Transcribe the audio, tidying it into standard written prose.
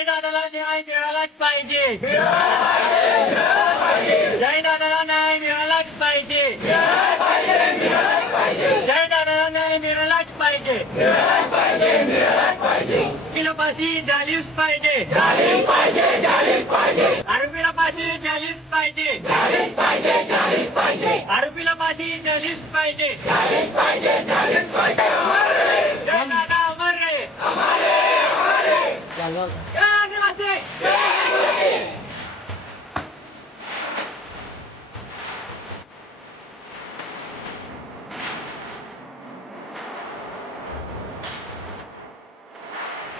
जय दादाला न्याय मिळालाच पाहिजे. जय दादाला न्याय मिळालाच पाहिजे. जय दादाला न्याय मिळालाच पाहिजे. आरोपीला फाशी झालीच पाहिजे. आरोपीला फाशी झालीच पाहिजे. आरोपीला फाशी झालीच पाहिजे. जय दादा अमर रे.